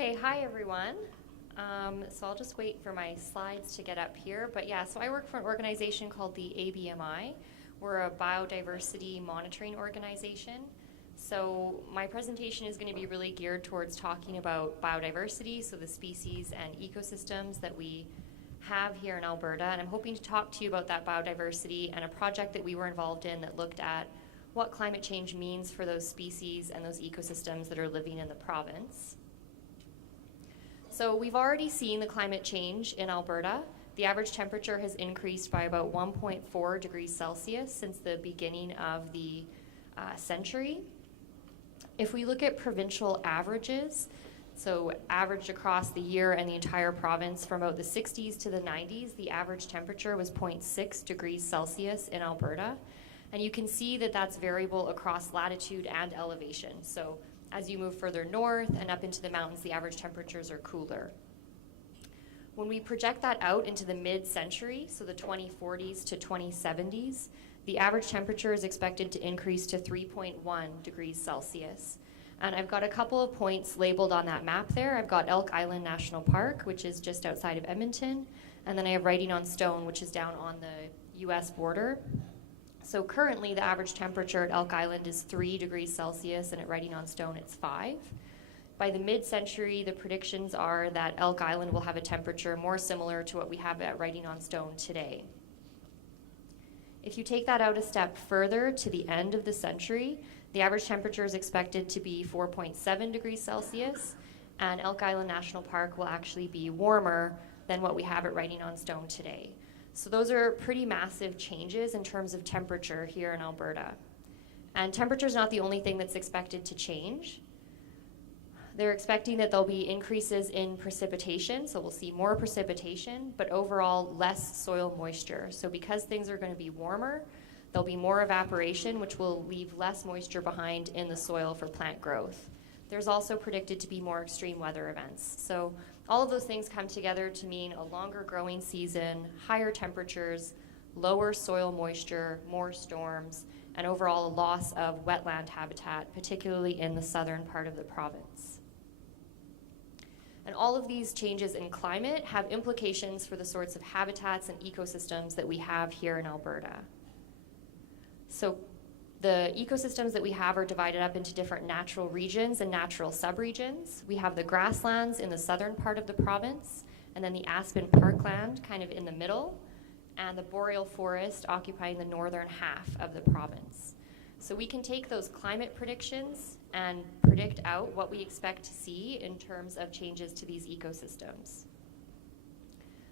Okay, hi everyone. So I'll just wait for my slides to get up here. But yeah, so I work for an organization called the ABMI. We're a biodiversity monitoring organization. So my presentation is going to be really geared towards talking about biodiversity, so the species and ecosystems that we have here in Alberta. And I'm hoping to talk to you about that biodiversity and a project that we were involved in that looked at what climate change means for those species and those ecosystems that are living in the province. So we've already seen the climate change in Alberta. The average temperature has increased by about 1.4 degrees Celsius since the beginning of the century. If we look at provincial averages, so averaged across the year and the entire province from about the 60s to the 90s, the average temperature was 0.6 degrees Celsius in Alberta. And you can see that that's variable across latitude and elevation. So as you move further north and up into the mountains, the average temperatures are cooler. When we project that out into the mid-century, so the 2040s to 2070s, the average temperature is expected to increase to 3.1 degrees Celsius. And I've got a couple of points labeled on that map there. I've got Elk Island National Park, which is just outside of Edmonton, and then I have Writing on Stone, which is down on the US border. So currently the average temperature at Elk Island is 3 degrees Celsius, and at Writing on Stone it's 5. By the mid-century, the predictions are that Elk Island will have a temperature more similar to what we have at Writing on Stone today. If you take that out a step further to the end of the century, the average temperature is expected to be 4.7 degrees Celsius, and Elk Island National Park will actually be warmer than what we have at Writing on Stone today. So those are pretty massive changes in terms of temperature here in Alberta. And temperature is not the only thing that's expected to change. They're expecting that there'll be increases in precipitation, so we'll see more precipitation, but overall less soil moisture. So because things are going to be warmer, there'll be more evaporation, which will leave less moisture behind in the soil for plant growth. There's also predicted to be more extreme weather events. So all of those things come together to mean a longer growing season, higher temperatures, lower soil moisture, more storms, and overall a loss of wetland habitat, particularly in the southern part of the province. And all of these changes in climate have implications for the sorts of habitats and ecosystems that we have here in Alberta. So the ecosystems that we have are divided up into different natural regions and natural subregions. We have the grasslands in the southern part of the province, and then the aspen parkland kind of in the middle, and the boreal forest occupying the northern half of the province. So we can take those climate predictions and predict out what we expect to see in terms of changes to these ecosystems.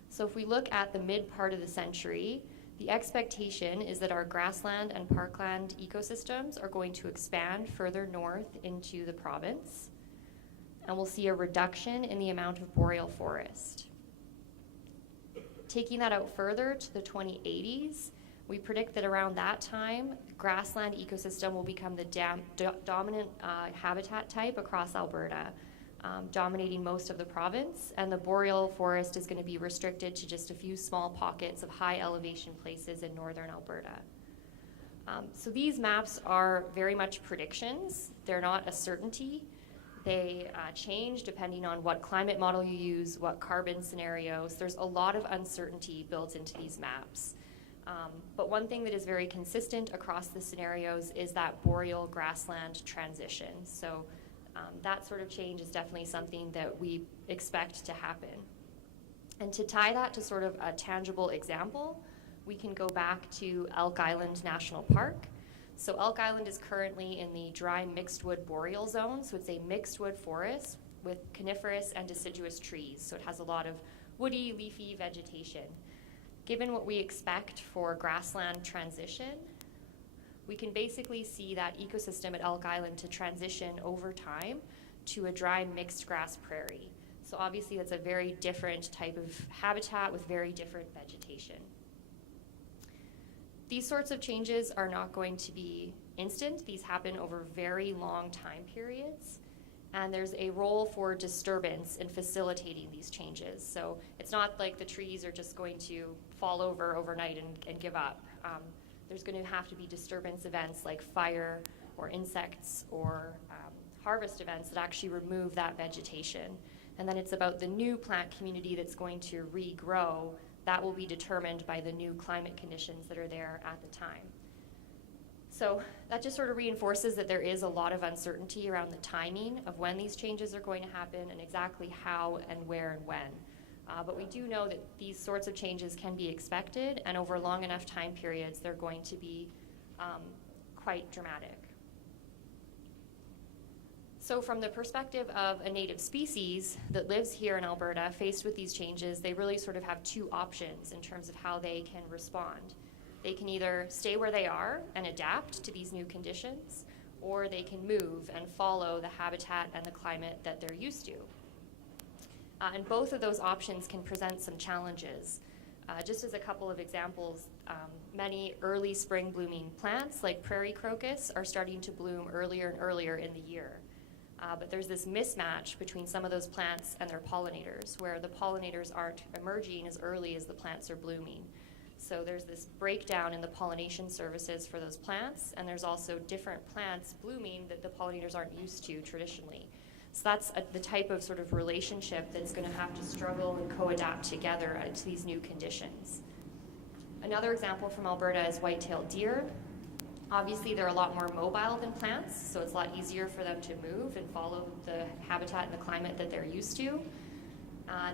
So if we look at the mid part of the century, the expectation is that our grassland and parkland ecosystems are going to expand further north into the province, and we'll see a reduction in the amount of boreal forest. Taking that out further to the 2080s, we predict that around that time, grassland ecosystem will become the dominant habitat type across Alberta, dominating most of the province, and the boreal forest is going to be restricted to just a few small pockets of high elevation places in northern Alberta. So these maps are very much predictions. They're not a certainty. They change depending on what climate model you use, what carbon scenarios. There's a lot of uncertainty built into these maps. But one thing that is very consistent across the scenarios is that boreal grassland transition. So that sort of change is definitely something that we expect to happen. And to tie that to sort of a tangible example, we can go back to Elk Island National Park. So Elk Island is currently in the dry mixed wood boreal zone. So it's a mixed wood forest with coniferous and deciduous trees. So it has a lot of woody, leafy vegetation. Given what we expect for grassland transition, we can basically see that ecosystem at Elk Island to transition over time to a dry mixed grass prairie. So obviously that's a very different type of habitat with very different vegetation. These sorts of changes are not going to be instant. These happen over very long time periods. And there's a role for disturbance in facilitating these changes. So it's not like the trees are just going to fall over overnight and give up. There's going to have to be disturbance events like fire or insects or harvest events that actually remove that vegetation. And then it's about the new plant community that's going to regrow. That will be determined by the new climate conditions that are there at the time. So that just sort of reinforces that there is a lot of uncertainty around the timing of when these changes are going to happen and exactly how and where and when. But we do know that these sorts of changes can be expected, and over long enough time periods, they're going to be quite dramatic. So from the perspective of a native species that lives here in Alberta, faced with these changes, they really sort of have two options in terms of how they can respond. They can either stay where they are and adapt to these new conditions, or they can move and follow the habitat and the climate that they're used to. And both of those options can present some challenges. Just as a couple of examples, many early spring blooming plants like prairie crocus are starting to bloom earlier and earlier in the year. But there's this mismatch between some of those plants and their pollinators, where the pollinators aren't emerging as early as the plants are blooming. So there's this breakdown in the pollination services for those plants, and there's also different plants blooming that the pollinators aren't used to traditionally. So that's the type of sort of relationship that's going to have to struggle and co-adapt together to these new conditions. Another example from Alberta is white-tailed deer. Obviously, they're a lot more mobile than plants, so it's a lot easier for them to move and follow the habitat and the climate that they're used to.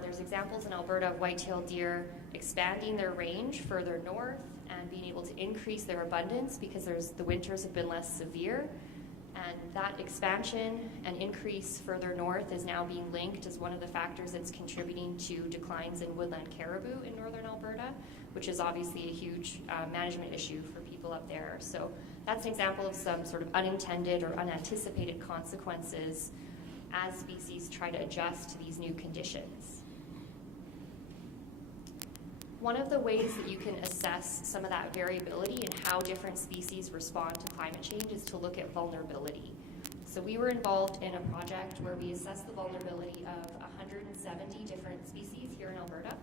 There's examples in Alberta of white-tailed deer expanding their range further north and being able to increase their abundance because the winters have been less severe. And that expansion and increase further north is now being linked as one of the factors that's contributing to declines in woodland caribou in northern Alberta, which is obviously a huge management issue for people up there. So that's an example of some sort of unintended or unanticipated consequences as species try to adjust to these new conditions. One of the ways that you can assess some of that variability and how different species respond to climate change is to look at vulnerability. So we were involved in a project where we assessed the vulnerability of 170 different species here in Alberta.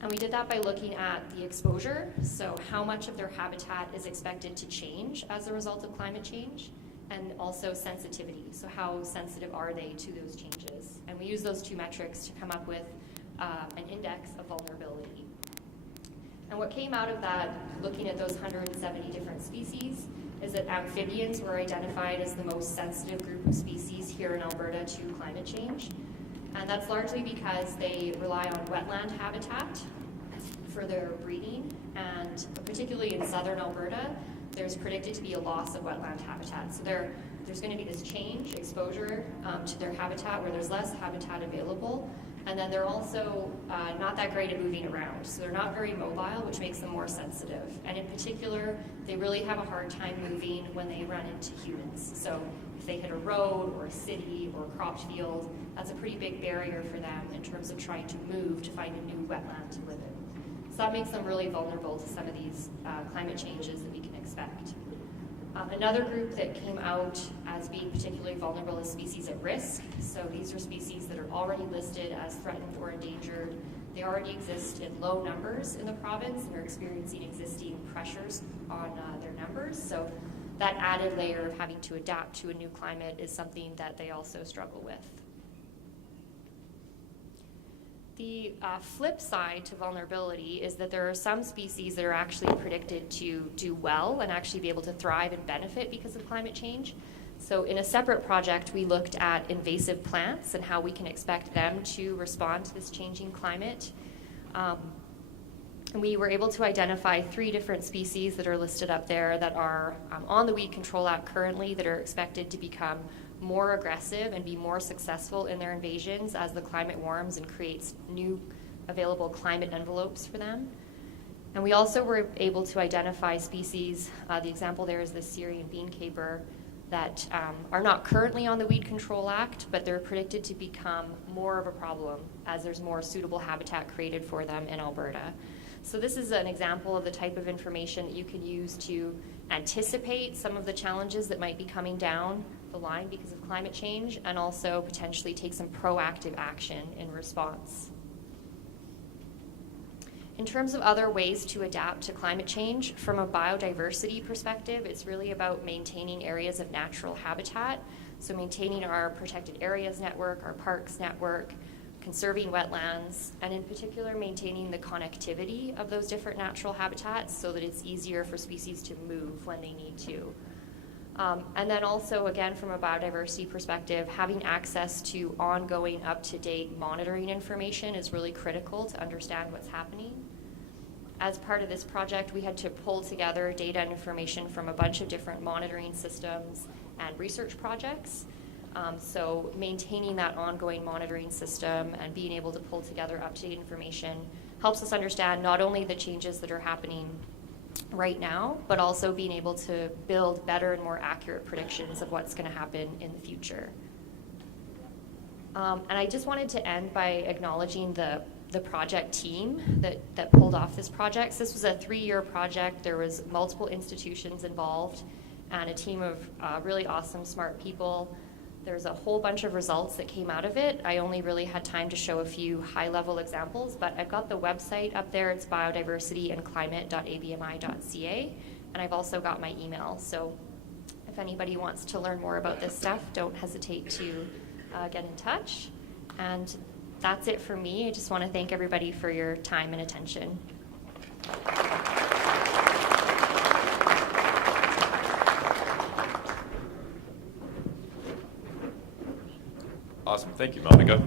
And we did that by looking at the exposure, so how much of their habitat is expected to change as a result of climate change, and also sensitivity, so how sensitive are they to those changes. And we use those two metrics to come up with an index of vulnerability. And what came out of that, looking at those 170 different species, is that amphibians were identified as the most sensitive group of species here in Alberta to climate change. And that's largely because they rely on wetland habitat for their breeding, and particularly in southern Alberta, there's predicted to be a loss of wetland habitat. So there's going to be this change, exposure to their habitat where there's less habitat available. And then they're also not that great at moving around. So they're not very mobile, which makes them more sensitive. And in particular, they really have a hard time moving when they run into humans. So if they hit a road or a city or a cropped field, that's a pretty big barrier for them in terms of trying to move to find a new wetland to live in. So that makes them really vulnerable to some of these climate changes that we can expect. Another group that came out as being particularly vulnerable is species at risk. So these are species that are already listed as threatened or endangered. They already exist in low numbers in the province and are experiencing existing pressures on their numbers. So that added layer of having to adapt to a new climate is something that they also struggle with. The flip side to vulnerability is that there are some species that are actually predicted to do well and actually be able to thrive and benefit because of climate change. So in a separate project, we looked at invasive plants and how we can expect them to respond to this changing climate. And we were able to identify 3 different species that are listed up there that are on the Weed Control Act currently that are expected to become more aggressive and be more successful in their invasions as the climate warms and creates new available climate envelopes for them. And we also were able to identify species, the example there is the Syrian bean caper, that are not currently on the Weed Control Act, but they're predicted to become more of a problem as there's more suitable habitat created for them in Alberta. So this is an example of the type of information that you can use to anticipate some of the challenges that might be coming down the line because of climate change, and also potentially take some proactive action in response. In terms of other ways to adapt to climate change, from a biodiversity perspective, it's really about maintaining areas of natural habitat. So maintaining our protected areas network, our parks network, conserving wetlands, and in particular maintaining the connectivity of those different natural habitats so that it's easier for species to move when they need to. And then also, again, from a biodiversity perspective, having access to ongoing, up-to-date monitoring information is really critical to understand what's happening. As part of this project, we had to pull together data and information from a bunch of different monitoring systems and research projects. So maintaining that ongoing monitoring system and being able to pull together up-to-date information helps us understand not only the changes that are happening right now, but also being able to build better and more accurate predictions of what's going to happen in the future. And I just wanted to end by acknowledging the project team that pulled off this project. So this was a 3-year project. There was multiple institutions involved and a team of really awesome, smart people. There's a whole bunch of results that came out of it. I only really had time to show a few high-level examples, but I've got the website up there. It's biodiversityandclimate.abmi.ca, and I've also got my email. So if anybody wants to learn more about this stuff, don't hesitate to get in touch. And that's it for me. I just want to thank everybody for your time and attention. Awesome, thank you, Monica.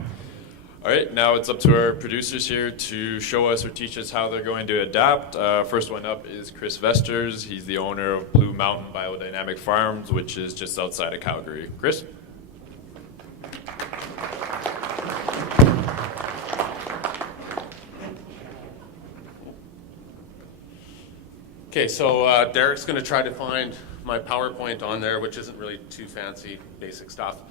All right, now it's up to our producers here to show us or teach us how they're going to adapt. First one up is Chris Vesters. He's the owner of Blue Mountain Biodynamic Farms, which is just outside of Calgary. Chris? Okay, so Derek's going to try to find my PowerPoint on there, which isn't really too fancy, basic stuff.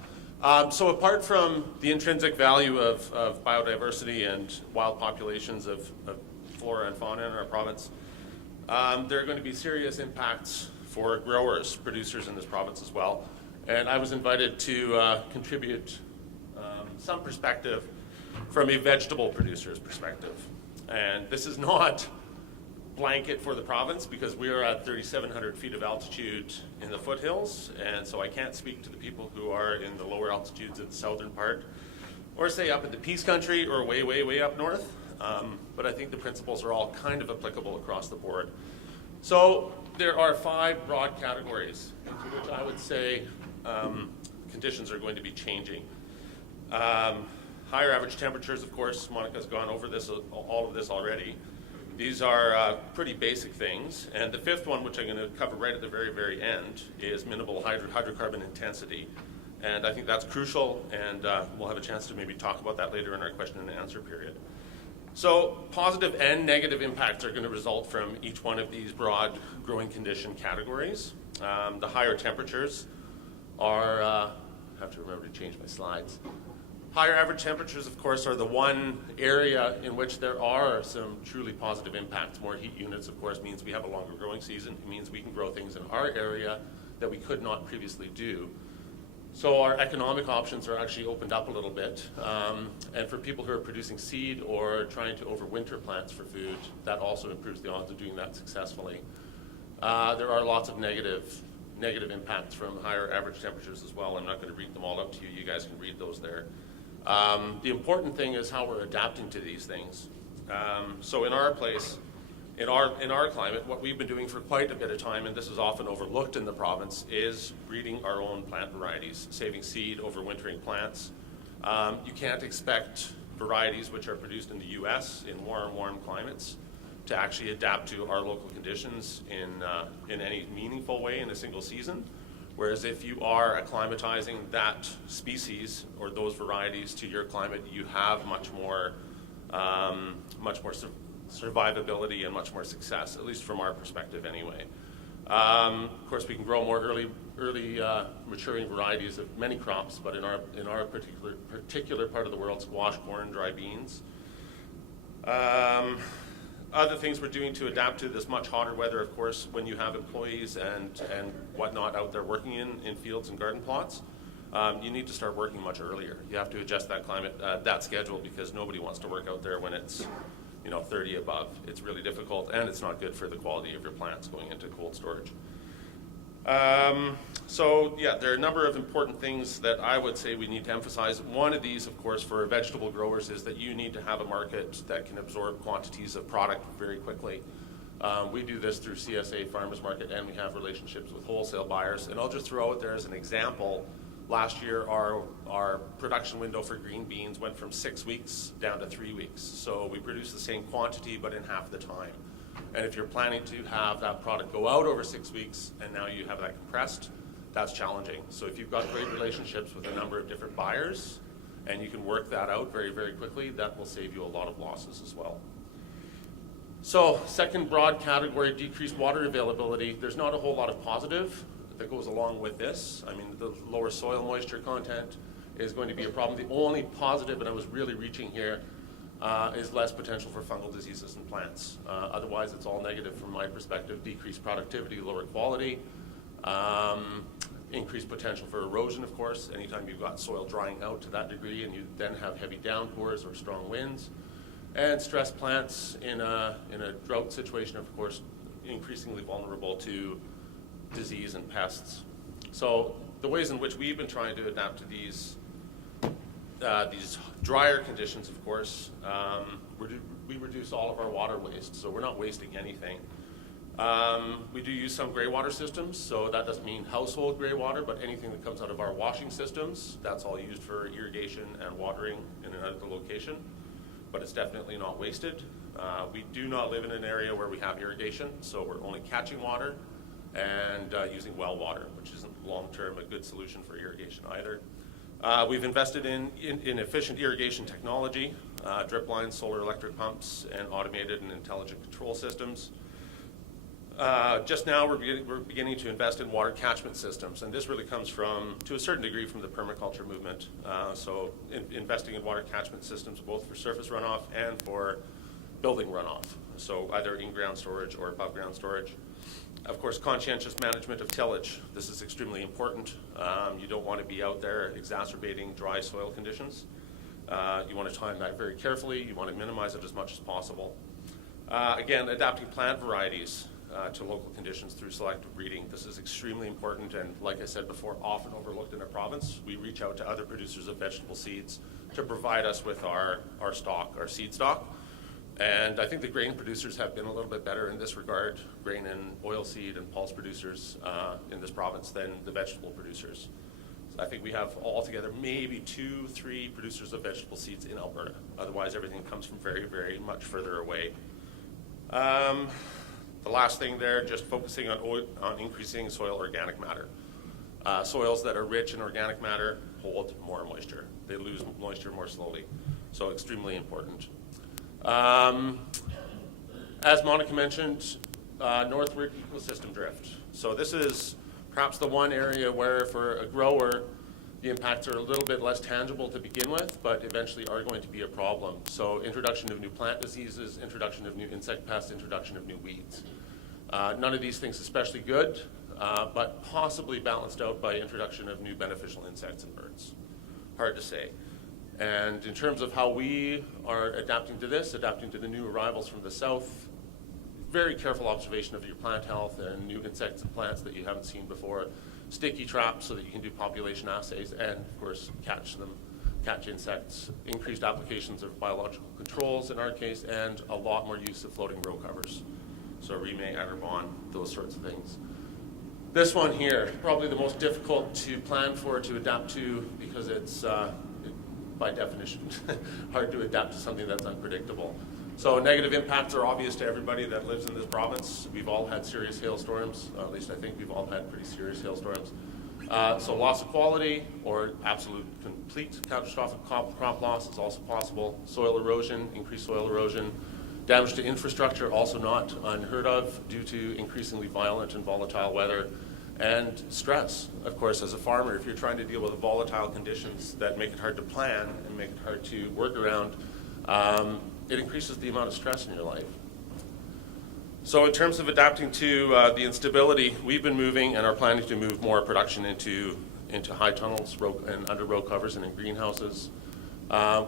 So apart from the intrinsic value of biodiversity and wild populations of flora and fauna in our province, there are going to be serious impacts for growers, producers in this province as well. And I was invited to contribute some perspective from a vegetable producer's perspective. And this is not blanket for the province because we are at 3,700 feet of altitude in the foothills, and so I can't speak to the people who are in the lower altitudes of the southern part, or say up in the Peace Country or way, way, way up north. But I think the principles are all kind of applicable across the board. So there are 5 broad categories into which I would say conditions are going to be changing. Higher average temperatures, of course, Monica's gone over this, all of this already. These are pretty basic things. And the 5th one, which I'm going to cover right at the very, very end, is minimal hydrocarbon intensity. And I think that's crucial, and we'll have a chance to maybe talk about that later in our question and answer period. So positive and negative impacts are going to result from each one of these broad growing condition categories. The higher temperatures are, I have to remember to change my slides. Higher average temperatures, of course, are the one area in which there are some truly positive impacts. More heat units, of course, means we have a longer growing season. It means we can grow things in our area that we could not previously do. So our economic options are actually opened up a little bit. And for people who are producing seed or trying to overwinter plants for food, that also improves the odds of doing that successfully. There are lots of negative impacts from higher average temperatures as well. I'm not going to read them all up to you. You guys can read those there. The important thing is how we're adapting to these things. So in our place, in our climate, what we've been doing for quite a bit of time, and this is often overlooked in the province, is breeding our own plant varieties, saving seed, overwintering plants. You can't expect varieties which are produced in the U.S. in warm climates to actually adapt to our local conditions in any meaningful way in a single season. Whereas if you are acclimatizing that species or those varieties to your climate, you have much more survivability and much more success, at least from our perspective anyway. Of course, we can grow more early maturing varieties of many crops, but in our particular part of the world, squash, corn, dry beans. Other things we're doing to adapt to this much hotter weather, of course, when you have employees and whatnot out there working in fields and garden plots, you need to start working much earlier. You have to adjust that climate, that schedule, because nobody wants to work out there when it's 30 above. It's really difficult, and it's not good for the quality of your plants going into cold storage. So yeah, there are a number of important things that I would say we need to emphasize. One of these, of course, for vegetable growers is that you need to have a market that can absorb quantities of product very quickly. We do this through CSA Farmers Market, and we have relationships with wholesale buyers. And I'll just throw out there as an example, last year our production window for green beans went from 6 weeks down to 3 weeks. So we produced the same quantity, but in half the time. And if you're planning to have that product go out over 6 weeks, and now you have that compressed, that's challenging. So if you've got great relationships with a number of different buyers, and you can work that out very, very quickly, that will save you a lot of losses as well. So second broad category, decreased water availability. There's not a whole lot of positive that goes along with this. I mean, the lower soil moisture content is going to be a problem. The only positive, and I was really reaching here, is less potential for fungal diseases in plants. Otherwise, it's all negative from my perspective. Decreased productivity, lower quality, increased potential for erosion, of course. Anytime you've got soil drying out to that degree and you then have heavy downpours or strong winds. And stress plants in a drought situation, of course, increasingly vulnerable to disease and pests. So the ways in which we've been trying to adapt to these drier conditions, of course, we reduce all of our water waste, so we're not wasting anything. We do use some gray water systems, so that doesn't mean household gray water, but anything that comes out of our washing systems, that's all used for irrigation and watering in another location, but it's definitely not wasted. We do not live in an area where we have irrigation, so we're only catching water and using well water, which isn't long-term a good solution for irrigation either. We've invested in efficient irrigation technology, drip lines, solar electric pumps, and automated and intelligent control systems. Just now we're beginning to invest in water catchment systems, and this really comes from, to a certain degree, from the permaculture movement. So investing in water catchment systems both for surface runoff and for building runoff, so either in-ground storage or above-ground storage. Of course, conscientious management of tillage. This is extremely important. You don't want to be out there exacerbating dry soil conditions. You want to time that very carefully. You want to minimize it as much as possible. Again, adapting plant varieties to local conditions through selective breeding. This is extremely important, and like I said before, often overlooked in our province. We reach out to other producers of vegetable seeds to provide us with our stock, our seed stock. And I think the grain producers have been a little bit better in this regard, grain and oilseed and pulse producers in this province than the vegetable producers. So I think we have altogether maybe 2-3 producers of vegetable seeds in Alberta. Otherwise, everything comes from very, very much further away. The last thing there, just focusing on increasing soil organic matter. Soils that are rich in organic matter hold more moisture. They lose moisture more slowly, so extremely important. As Monica mentioned, northward ecosystem drift. So this is perhaps the one area where for a grower, the impacts are a little bit less tangible to begin with, but eventually are going to be a problem. So introduction of new plant diseases, introduction of new insect pests, introduction of new weeds. None of these things especially good, but possibly balanced out by introduction of new beneficial insects and birds. Hard to say. And in terms of how we are adapting to this, adapting to the new arrivals from the south, very careful observation of your plant health and new insects and plants that you haven't seen before, sticky traps so that you can do population assays and, of course, catch insects, increased applications of biological controls in our case, and a lot more use of floating row covers. So Remay, Agribon, those sorts of things. This one here, probably the most difficult to plan for, to adapt to, because it's by definition, hard to adapt to something that's unpredictable. So negative impacts are obvious to everybody that lives in this province. We've all had serious hailstorms, at least I think we've all had pretty serious hailstorms. So loss of quality or absolute complete catastrophic crop loss is also possible. Soil erosion, increased soil erosion. Damage to infrastructure, also not unheard of due to increasingly violent and volatile weather. And stress, of course, as a farmer, if you're trying to deal with volatile conditions that make it hard to plan and make it hard to work around, it increases the amount of stress in your life. So in terms of adapting to the instability, we've been moving and are planning to move more production into high tunnels and under row covers and in greenhouses.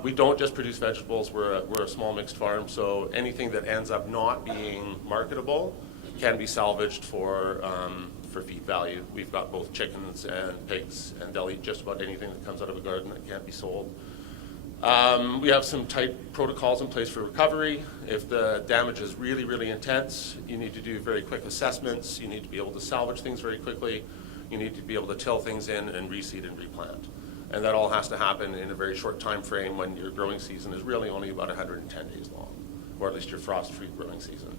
We don't just produce vegetables. We're a small mixed farm, so anything that ends up not being marketable can be salvaged for feed value. We've got both chickens and pigs, and they'll eat just about anything that comes out of a garden that can't be sold. We have some tight protocols in place for recovery. If the damage is really, really intense, you need to do very quick assessments. You need to be able to salvage things very quickly. You need to be able to till things in and reseed and replant. And that all has to happen in a very short time frame when your growing season is really only about 110 days long, or at least your frost-free growing season.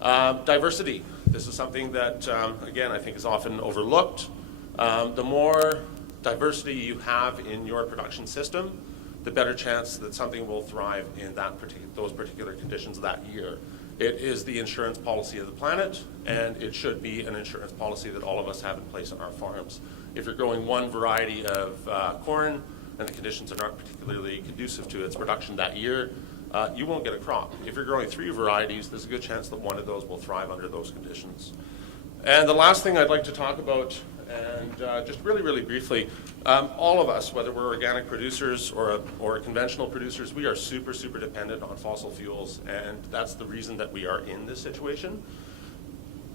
Diversity. This is something that, again, I think is often overlooked. The more diversity you have in your production system, the better chance that something will thrive in those particular conditions that year. It is the insurance policy of the planet, and it should be an insurance policy that all of us have in place on our farms. If you're growing one variety of corn and the conditions are not particularly conducive to its production that year, you won't get a crop. If you're growing 3 varieties, there's a good chance that one of those will thrive under those conditions. And the last thing I'd like to talk about, and just really, really briefly, all of us, whether we're organic producers or conventional producers, we are super, super dependent on fossil fuels, and that's the reason that we are in this situation.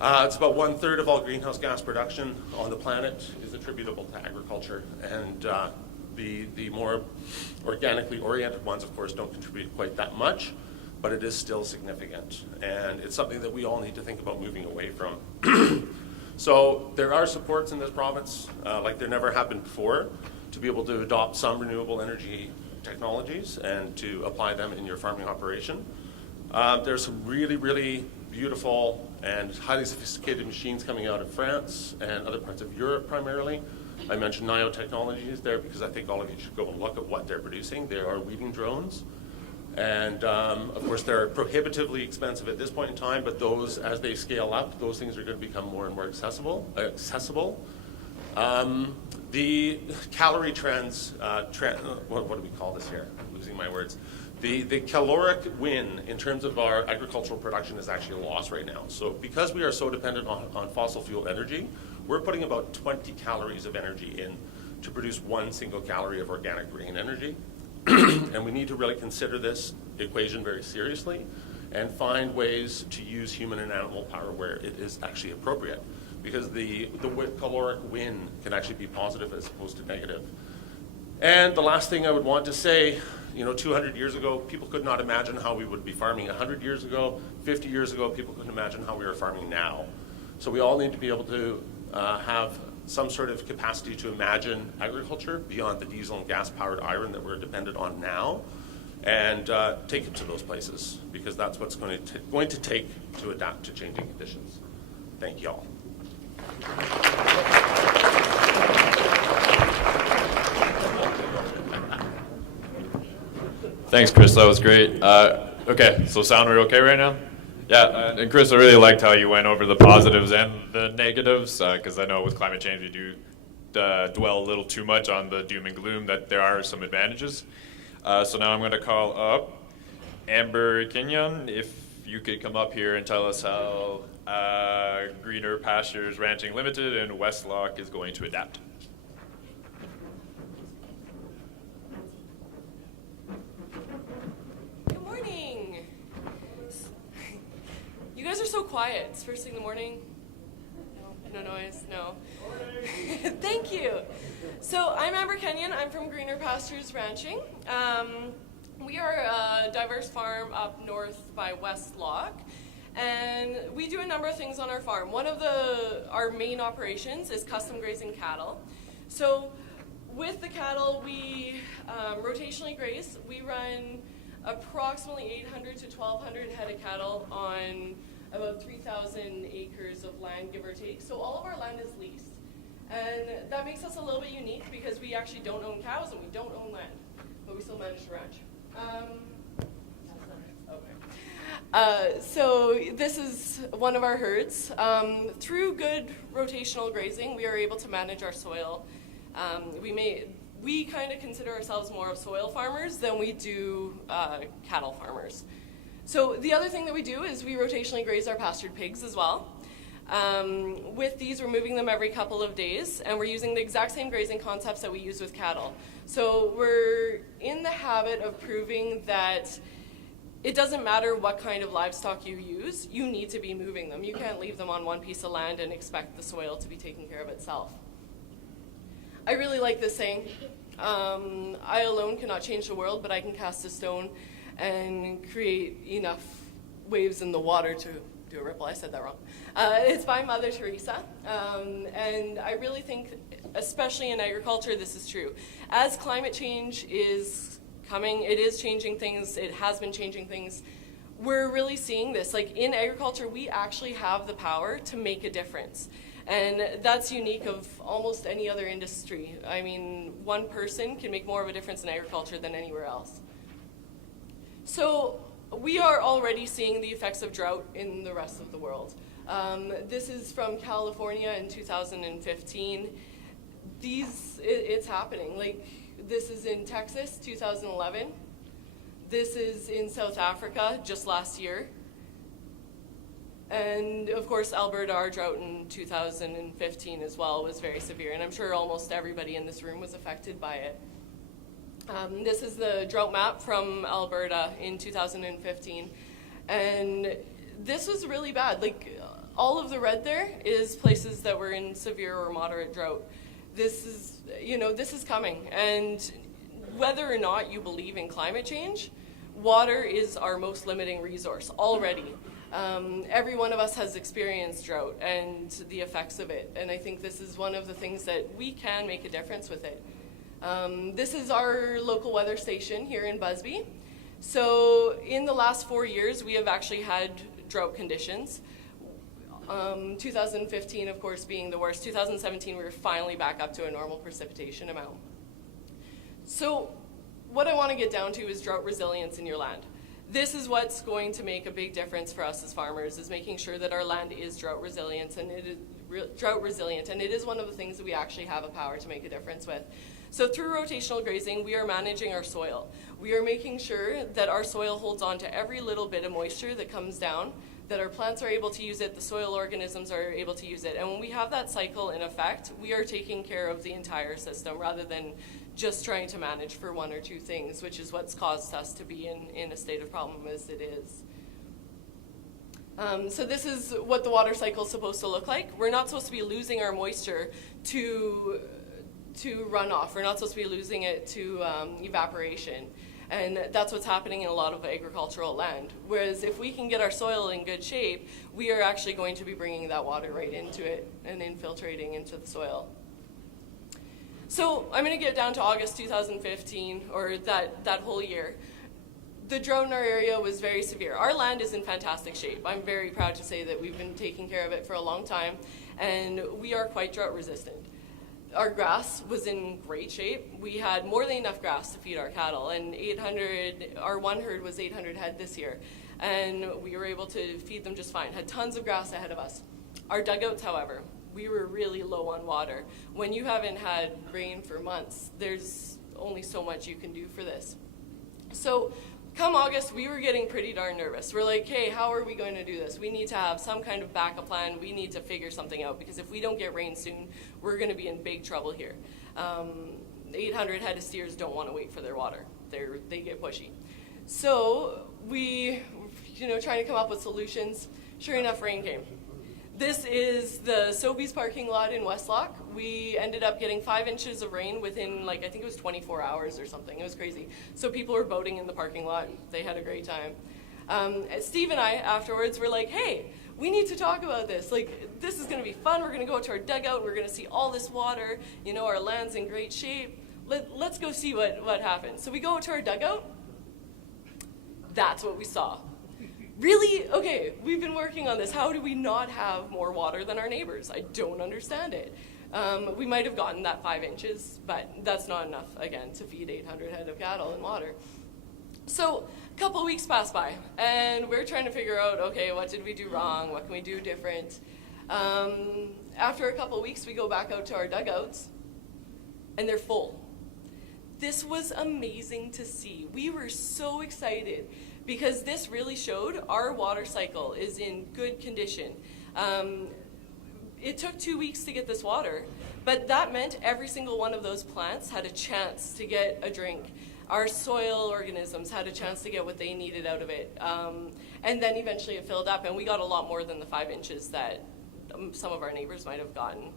It's about 1/3 of all greenhouse gas production on the planet is attributable to agriculture, and the more organically oriented ones, of course, don't contribute quite that much, but it is still significant, and it's something that we all need to think about moving away from. So there are supports in this province, like there never have been before, to be able to adopt some renewable energy technologies and to apply them in your farming operation. There's some really, really beautiful and highly sophisticated machines coming out of France and other parts of Europe primarily. I mentioned Nio Technologies there because I think all of you should go and look at what they're producing. They are weeding drones. And of course, they're prohibitively expensive at this point in time, but those, as they scale up, those things are going to become more and more accessible. The calorie trends, what do we call this here? I'm losing my words. The caloric win in terms of our agricultural production is actually a loss right now. So because we are so dependent on fossil fuel energy, we're putting about 20 calories of energy in to produce 1 single calorie of organic green energy. And we need to really consider this equation very seriously and find ways to use human and animal power where it is actually appropriate, because the caloric win can actually be positive as opposed to negative. And the last thing I would want to say, 200 years ago, people could not imagine how we would be farming. 100 years ago, 50 years ago, people couldn't imagine how we were farming now. So we all need to be able to have some sort of capacity to imagine agriculture beyond the diesel and gas-powered iron that we're dependent on now, and take it to those places, because that's what's going to take to adapt to changing conditions. Thank you all. Thanks, Chris. That was great. Okay, so sound we're okay right now? Yeah, and Chris, I really liked how you went over the positives and the negatives, because I know with climate change we do dwell a little too much on the doom and gloom, that there are some advantages. So now I'm going to call up Amber Kenyon. If you could come up here and tell us how Greener Pastures Ranching Limited in Westlock is going to adapt. You guys are so quiet. It's first thing in the morning. No noise, no. Thank you. So I'm Amber Kenyon. I'm from Greener Pastures Ranching. We are a diverse farm up north by Westlock, and we do a number of things on our farm. One of our main operations is custom grazing cattle. So with the cattle, we rotationally graze. We run approximately 800 to 1,200 head of cattle on about 3,000 acres of land, give or take. So all of our land is leased. And that makes us a little bit unique because we actually don't own cows and we don't own land, but we still manage to ranch. So this is one of our herds. Through good rotational grazing, we are able to manage our soil. We kind of consider ourselves more of soil farmers than we do cattle farmers. So the other thing that we do is we rotationally graze our pastured pigs as well. With these, we're moving them every couple of days, and we're using the exact same grazing concepts that we use with cattle. So we're in the habit of proving that it doesn't matter what kind of livestock you use, you need to be moving them. You can't leave them on one piece of land and expect the soil to be taking care of itself. I really like this saying, I alone cannot change the world, but I can cast a stone and create enough waves in the water to do a ripple. I said that wrong. It's by Mother Teresa, and I really think, especially in agriculture, this is true. As climate change is coming, it is changing things, it has been changing things. We're really seeing this. Like in agriculture, we actually have the power to make a difference. And that's unique of almost any other industry. I mean, one person can make more of a difference in agriculture than anywhere else. So we are already seeing the effects of drought in the rest of the world. This is from California in 2015. It's happening. Like, this is in Texas, 2011. This is in South Africa, just last year. And of course, Alberta, our drought in 2015 as well was very severe, and I'm sure almost everybody in this room was affected by it. This is the drought map from Alberta in 2015, and this was really bad. Like, all of the red there is places that were in severe or moderate drought. This is, this is coming, and whether or not you believe in climate change, water is our most limiting resource already. Every one of us has experienced drought and the effects of it, and I think this is one of the things that we can make a difference with it. This is our local weather station here in Busby. So in the last 4 years, we have actually had drought conditions. 2015, of course, being the worst. 2017, we were finally back up to a normal precipitation amount. So what I want to get down to is drought resilience in your land. This is what's going to make a big difference for us as farmers, is making sure that our land is drought resilient, and it is one of the things that we actually have a power to make a difference with. So through rotational grazing, we are managing our soil. We are making sure that our soil holds on to every little bit of moisture that comes down, that our plants are able to use it, the soil organisms are able to use it. And when we have that cycle in effect, we are taking care of the entire system rather than just trying to manage for one or two things, which is what's caused us to be in a state of problem as it is. So this is what the water cycle is supposed to look like. We're not supposed to be losing our moisture to runoff. We're not supposed to be losing it to evaporation. And that's what's happening in a lot of agricultural land. Whereas if we can get our soil in good shape, we are actually going to be bringing that water right into it and infiltrating into the soil. So I'm going to get down to August 2015, or that whole year. The drought in our area was very severe. Our land is in fantastic shape. I'm very proud to say that we've been taking care of it for a long time, and we are quite drought resistant. Our grass was in great shape. We had more than enough grass to feed our cattle, and our one herd was 800 head this year, and we were able to feed them just fine. Had tons of grass ahead of us. Our dugouts, however, we were really low on water. When you haven't had rain for months, there's only so much you can do for this. So come August, we were getting pretty darn nervous. We're like, hey, how are we going to do this? We need to have some kind of backup plan. We need to figure something out, because if we don't get rain soon, we're going to be in big trouble here. 800 head of steers don't want to wait for their water. They get pushy. So we, trying to come up with solutions. Sure enough, rain came. This is the Sobeys parking lot in Westlock. We ended up getting 5 inches of rain within, I think it was 24 hours or something. It was crazy. So people were boating in the parking lot. They had a great time. Steve and I, afterwards, were like, hey, we need to talk about this. This is going to be fun. We're going to go to our dugout. We're going to see all this water. Our land's in great shape. Let's go see what happens. So we go to our dugout. That's what we saw. Really? Okay, we've been working on this. How do we not have more water than our neighbors? I don't understand it. We might have gotten that 5 inches, but that's not enough, again, to feed 800 head of cattle in water. So a couple of weeks pass by, and we're trying to figure out, okay, what did we do wrong? What can we do different? After a couple of weeks, we go back out to our dugouts, and they're full. This was amazing to see. We were so excited, because this really showed our water cycle is in good condition. it took 2 weeks to get this water, but that meant every single one of those plants had a chance to get a drink. Our soil organisms had a chance to get what they needed out of it. And then eventually it filled up, and we got a lot more than the 5 inches that some of our neighbors might have gotten.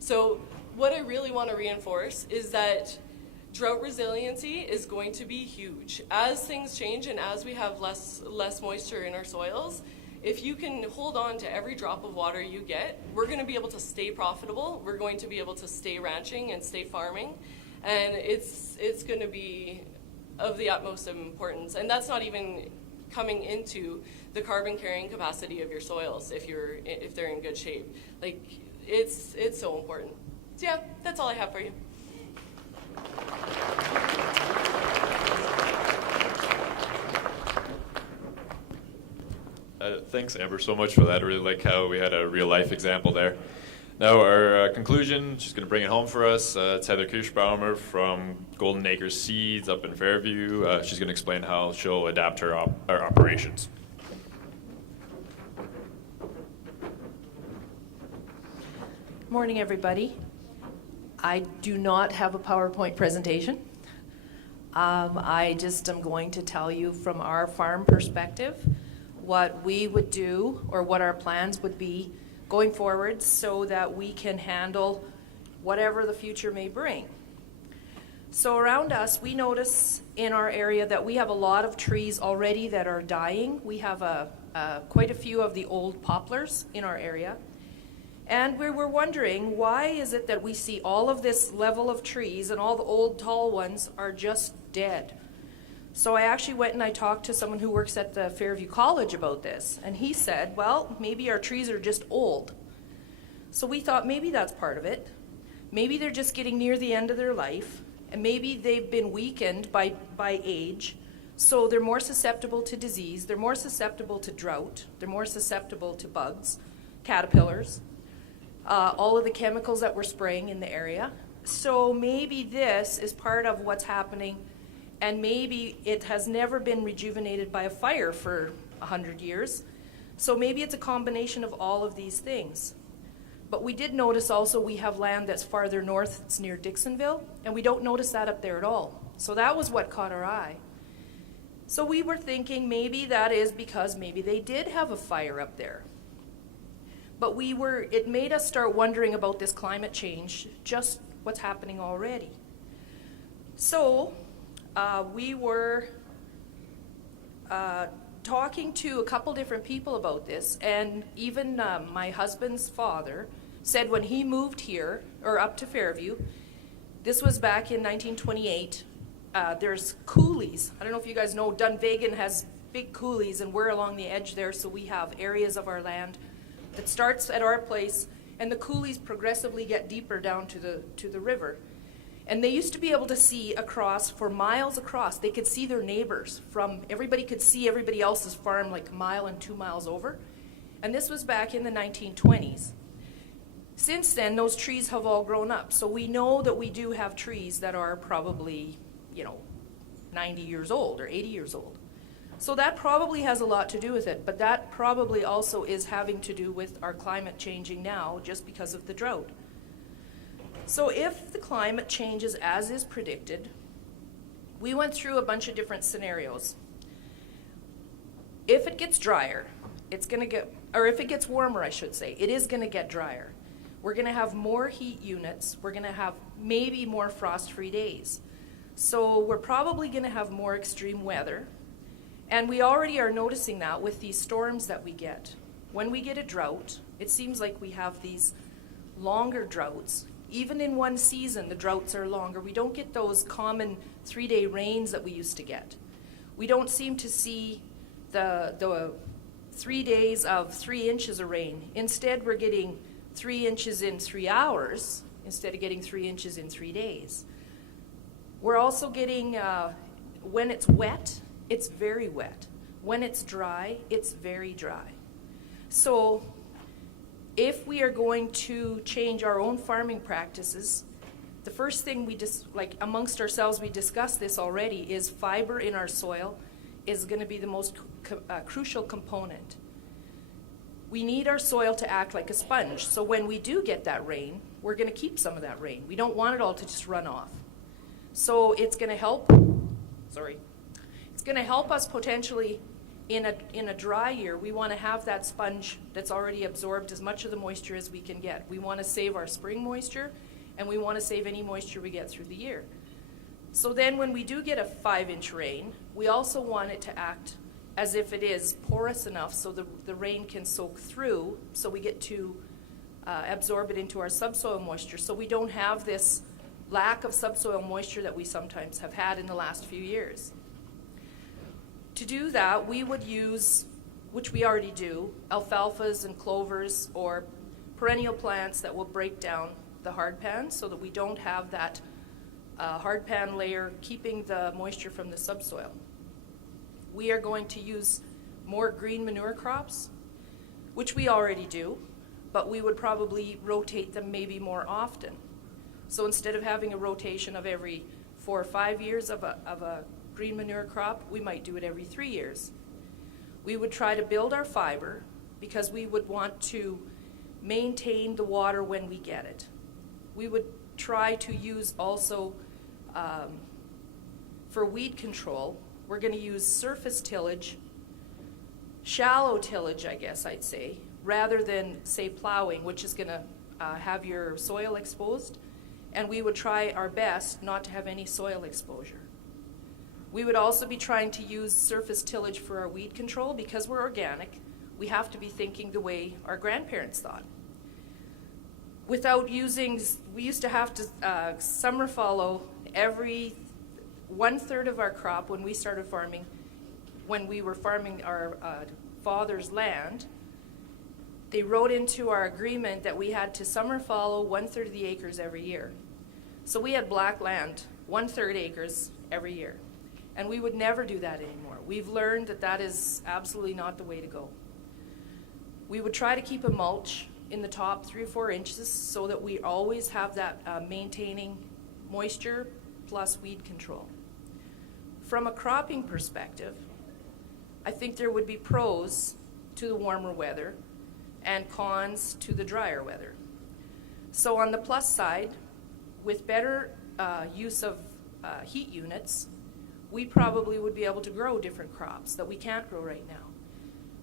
So what I really want to reinforce is that drought resiliency is going to be huge. As things change and as we have less moisture in our soils, if you can hold on to every drop of water you get, we're going to be able to stay profitable. We're going to be able to stay ranching and stay farming. And it's going to be of the utmost importance. And that's not even coming into the carbon carrying capacity of your soils if they're in good shape. Like, it's so important. So yeah, that's all I have for you. Thanks, Amber, so much for that. I really like how we had a real-life example there. Now, our conclusion, she's going to bring it home for us. It's Heather Kirschbaumer from Golden Acres Seeds up in Fairview. She's going to explain how she'll adapt her operations. Morning, everybody. I do not have a PowerPoint presentation. I just am going to tell you from our farm perspective what we would do or what our plans would be going forward so that we can handle whatever the future may bring. So around us, we notice in our area that we have a lot of trees already that are dying. We have quite a few of the old poplars in our area. And we were wondering, why is it that we see all of this level of trees and all the old tall ones are just dead? So I actually went and I talked to someone who works at the Fairview College about this. And he said, well, maybe our trees are just old. So we thought maybe that's part of it. Maybe they're just getting near the end of their life. And maybe they've been weakened by age. So they're more susceptible to disease. They're more susceptible to drought. They're more susceptible to bugs, caterpillars. All of the chemicals that we're spraying in the area. So maybe this is part of what's happening, and maybe it has never been rejuvenated by a fire for 100 years. So maybe it's a combination of all of these things. But we did notice also we have land that's farther north, it's near Dixonville, and we don't notice that up there at all. So that was what caught our eye. So we were thinking maybe that is because maybe they did have a fire up there. But it made us start wondering about this climate change, just what's happening already. So we were talking to a couple different people about this, and even my husband's father said when he moved here, or up to Fairview, this was back in 1928, there's coulees. I don't know if you guys know, Dunvegan has big coulees, and we're along the edge there, so we have areas of our land that starts at our place, and the coulees progressively get deeper down to the river. And they used to be able to see across, for miles across, they could see their neighbors everybody could see everybody else's farm like a mile and 2 miles over. And this was back in the 1920s. Since then, those trees have all grown up. So we know that we do have trees that are probably, 90 years old or 80 years old. So that probably has a lot to do with it, but that probably also is having to do with our climate changing now just because of the drought. So if the climate changes as is predicted, we went through a bunch of different scenarios. If it gets drier, if it gets warmer, I should say, it is going to get drier. We're going to have more heat units. We're going to have maybe more frost-free days. So we're probably going to have more extreme weather. And we already are noticing that with these storms that we get. When we get a drought, it seems like we have these longer droughts. Even in one season, the droughts are longer. We don't get those common 3-day rains that we used to get. We don't seem to see the 3 days of 3 inches of rain. Instead, we're getting 3 inches in 3 hours instead of getting 3 inches in 3 days. We're also getting, when it's wet, it's very wet. When it's dry, it's very dry. So if we are going to change our own farming practices, the first thing amongst ourselves, we discussed this already, is fiber in our soil is going to be the most crucial component. We need our soil to act like a sponge. So when we do get that rain, we're going to keep some of that rain. We don't want it all to just run off. So it's going to help, it's going to help us potentially in a dry year. We want to have that sponge that's already absorbed as much of the moisture as we can get. We want to save our spring moisture, and we want to save any moisture we get through the year. So then when we do get a 5-inch rain, we also want it to act as if it is porous enough so the rain can soak through, so we get to absorb it into our subsoil moisture, so we don't have this lack of subsoil moisture that we sometimes have had in the last few years. To do that, we would use, which we already do, alfalfas and clovers or perennial plants that will break down the hardpan so that we don't have that hardpan layer keeping the moisture from the subsoil. We are going to use more green manure crops, which we already do, but we would probably rotate them maybe more often. So instead of having a rotation of every 4 or 5 years of a green manure crop, we might do it every 3 years. We would try to build our fiber because we would want to maintain the water when we get it. We would try to use also for weed control, we're going to use surface tillage, shallow tillage, I guess I'd say, rather than, say, plowing, which is going to have your soil exposed. And we would try our best not to have any soil exposure. We would also be trying to use surface tillage for our weed control because we're organic. We have to be thinking the way our grandparents thought. Without using, we used to have to summer fallow every 1/3 of our crop when we started farming, when we were farming our father's land. They wrote into our agreement that we had to summer fallow 1/3 of the acres every year. So we had black land, 1/3 acres every year. And we would never do that anymore. We've learned that that is absolutely not the way to go. We would try to keep a mulch in the top 3 or 4 inches so that we always have that maintaining moisture plus weed control. From a cropping perspective, I think there would be pros to the warmer weather and cons to the drier weather. So on the plus side, with better use of heat units, we probably would be able to grow different crops that we can't grow right now.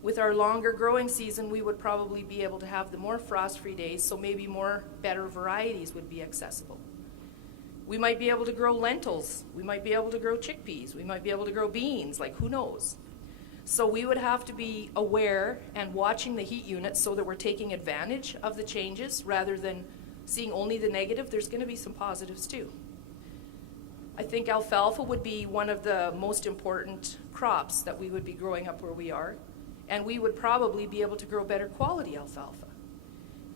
With our longer growing season, we would probably be able to have the more frost-free days, so maybe more better varieties would be accessible. We might be able to grow lentils. We might be able to grow chickpeas. We might be able to grow beans, like who knows. So we would have to be aware and watching the heat units so that we're taking advantage of the changes rather than seeing only the negative. There's going to be some positives too. I think alfalfa would be one of the most important crops that we would be growing up where we are, and we would probably be able to grow better quality alfalfa.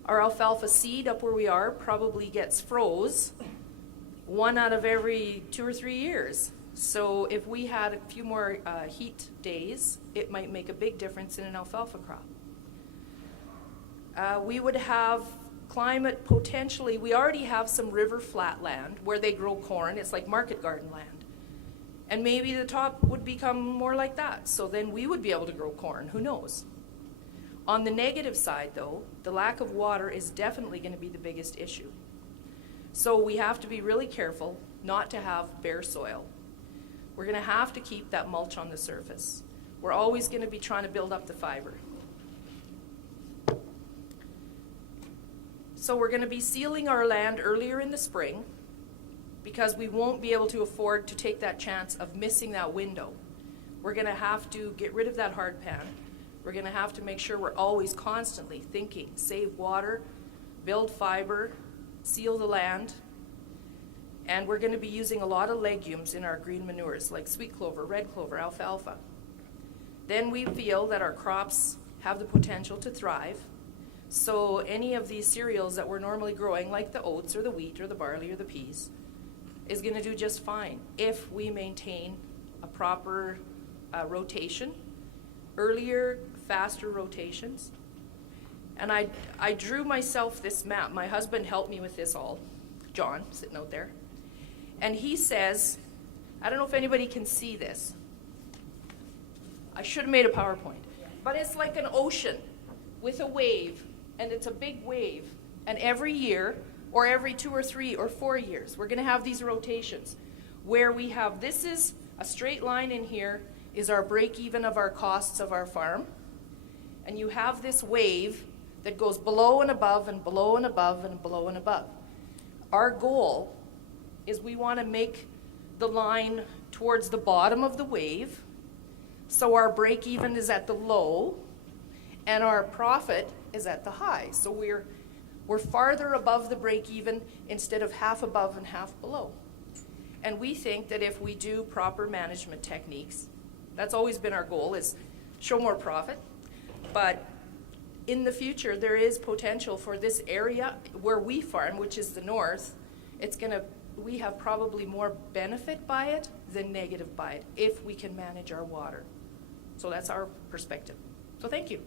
Our alfalfa seed up where we are probably gets froze 1 out of every 2 or 3 years. So if we had a few more heat days, it might make a big difference in an alfalfa crop. We would have climate potentially, we already have some river flatland where they grow corn. It's like market garden land. And maybe the top would become more like that. So then we would be able to grow corn. Who knows? On the negative side, though, the lack of water is definitely going to be the biggest issue. So we have to be really careful not to have bare soil. We're going to have to keep that mulch on the surface. We're always going to be trying to build up the fiber. So we're going to be sealing our land earlier in the spring because we won't be able to afford to take that chance of missing that window. We're going to have to get rid of that hard pan. We're going to have to make sure we're always constantly thinking, save water, build fiber, seal the land. And we're going to be using a lot of legumes in our green manures like sweet clover, red clover, alfalfa. Then we feel that our crops have the potential to thrive. So any of these cereals that we're normally growing, like the oats or the wheat or the barley or the peas, is going to do just fine if we maintain a proper rotation, earlier, faster rotations. And I drew myself this map. My husband helped me with this all, John, sitting out there. And he says, I don't know if anybody can see this. I should have made a PowerPoint. But it's like an ocean with a wave, and it's a big wave, and every year, or every 2 or 3 or 4 years, we're going to have these rotations where we have, this is a straight line in here, is our break even of our costs of our farm, and you have this wave that goes below and above and below and above and below and above. Our goal is we want to make the line towards the bottom of the wave, so our break even is at the low and our profit is at the high. So we're farther above the break even instead of half above and half below. And we think that if we do proper management techniques, that's always been our goal, is show more profit. But in the future, there is potential for this area where we farm, which is the north, we have probably more benefit by it than negative by it if we can manage our water. So that's our perspective. So thank you.